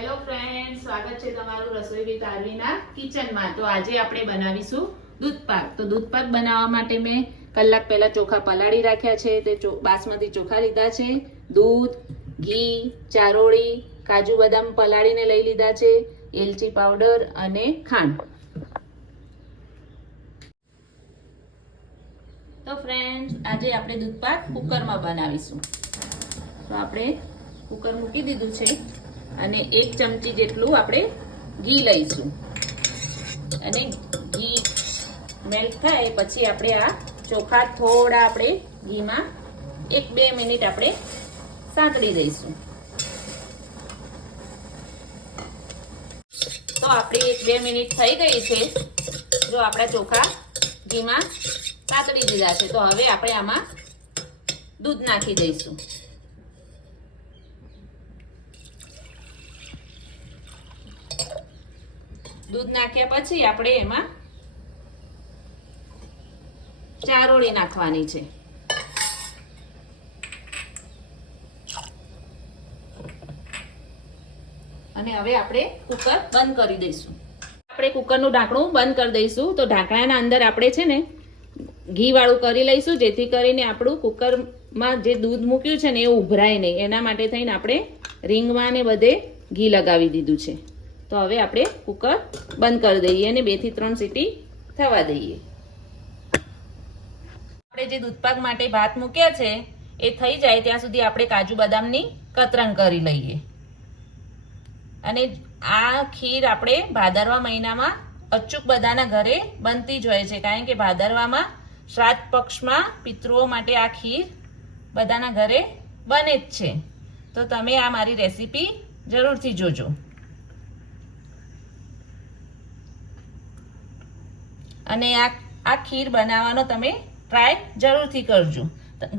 Hello friend, સ્વાગત છે તમારું રસોઈ વિથ આરવીના કિચનમાં। તો આજે આપણે બનાવીશું દૂધપાક। તો દૂધપાક બનાવવા માટે મેં કલાક પહેલા ચોખા પલાળી રાખ્યા છે। તે બાસમતી ચોખા લીધા છે, દૂધ, ઘી, ચારોળી, કાજુ બદામ પલાળીને લઈ લીધા છે, એલચી પાવડર અને ખાંડ। તો ફ્રેન્ડ્સ, આજે આપણે દૂધપાક કુકરમાં બનાવીશું। તો આપણે કુકર મૂકી દીધું છે અને 1 ચમચી જેટલું આપણે ઘી લઈશું અને ઘી મેલ્ટ થાય પછી આપણે આ ચોખા થોડા આપણે ઘીમાં 1-2 મિનિટ આપણે સાંતળી દઈશું। તો આપણી 1-2 મિનિટ થઈ ગઈ છે। જો આપણા ચોખા ઘીમાં સાંતળી દીધા છે તો હવે આપણે આમાં દૂધ નાખી દઈશું। દૂધ નાખ્યા પછી આપણે એમાં ચારોળી નાખવાની છે અને હવે આપણે કુકર બંધ કરી દઈશું। આપણે કુકરનું ઢાંકણું બંધ કરી દઈશું। તો ઢાંકણાના અંદર આપણે છે ને ઘી વાળું કરી લઈશું, જેથી કરીને આપણું કુકરમાં જે દૂધ મૂક્યું છે ને એ ઉભરાય નહીં, એના માટે થઈને આપણે રીંગમાં ને બધે ઘી લગાવી દીધું છે। તો હવે આપણે કુકર બંધ કરી દઈએ અને 2 થી 3 સીટી થવા દઈએ। આપણે જે દૂધપાક માટે ભાત મૂક્યા છે એ થઈ જાય ત્યાં સુધી આપણે કાજુ બદામની કતરણ કરી લઈએ। અને આ ખીર આપણે ભાદરવા મહિનામાં અચૂક બધાના ઘરે બનતી જ હોય છે, કારણ કે ભાદરવામાં શ્રાદ્ધ પક્ષમાં પિતૃઓ માટે આ ખીર બધાના ઘરે બને જ છે। તો તમે આ મારી રેસીપી જરૂરથી જોજો। અને આ ખીર બનાવવાનો તમે ટ્રાય જરૂરથી કરજો।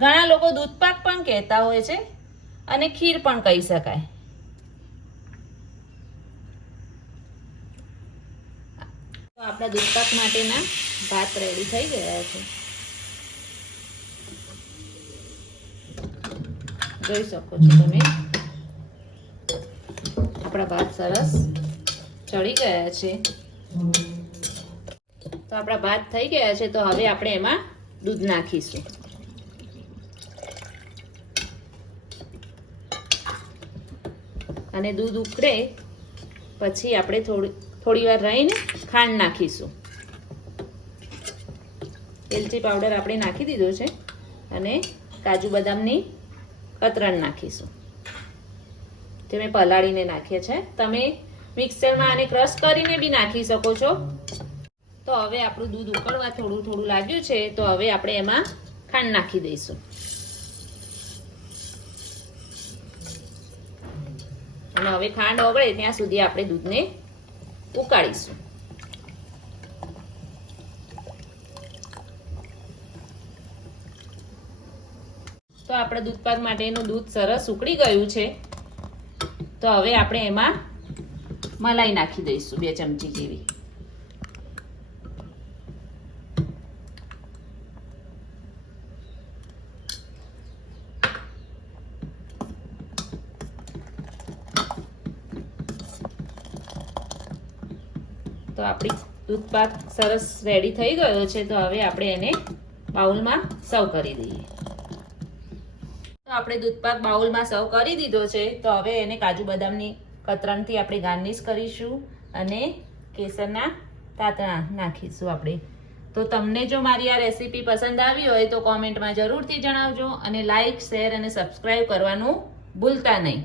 ઘણા લોકો દૂધપાક પણ કહેતા હોય છે અને ખીર પણ કહી શકાય। તો આપણા દૂધપાક માટેના ભાત રેડી થઈ ગયા છે, જોઈ શકો છો તમે। આપણા ભાત સરસ ચડી ગયા છે। તો આપણા ભાત થઈ ગયા છે, તો હવે આપણે એમાં દૂધ નાખીશું અને દૂધ ઉકળે પછી આપણે થોડી વાર રહીને ખાંડ નાખીશું। એલચી પાવડર આપણે નાખી દીધો છે અને કાજુ બદામની કતરણ નાખીશું, જે મેં પલાળીને નાખ્યા છે। તમે મિક્સરમાં આને ક્રશ કરીને બી નાખી શકો છો। તો હવે આપણું દૂધ ઉકળવા થોડું લાગ્યું છે, તો હવે આપણે એમાં ખાંડ નાખી દઈશું અને હવે ખાંડ ઓગળે ત્યાં સુધી આપણે દૂધને ઉકાળીશું। તો આપણા દૂધપાક માટેનું દૂધ સરસ ઉકળી ગયું છે, તો હવે આપણે એમાં મલાઈ નાખી દઈશું 2 ચમચી જેવી। તો આપણી દૂધપાક સરસ રેડી થઈ ગયો છે, તો હવે આપણે એને બાઉલમાં સર્વ કરી દઈએ। તો આપણે દૂધપાક બાઉલમાં સર્વ કરી દીધો છે, તો હવે એને કાજુ બદામની કતરણથી આપણે ગાર્નિશ કરીશું અને કેસરના તાતણા નાખીશું આપણે। તો તમને જો મારી આ રેસીપી પસંદ આવી હોય તો કોમેન્ટમાં જરૂરથી જણાવજો અને લાઈક, શેર અને સબસ્ક્રાઈબ કરવાનું ભૂલતા નહીં।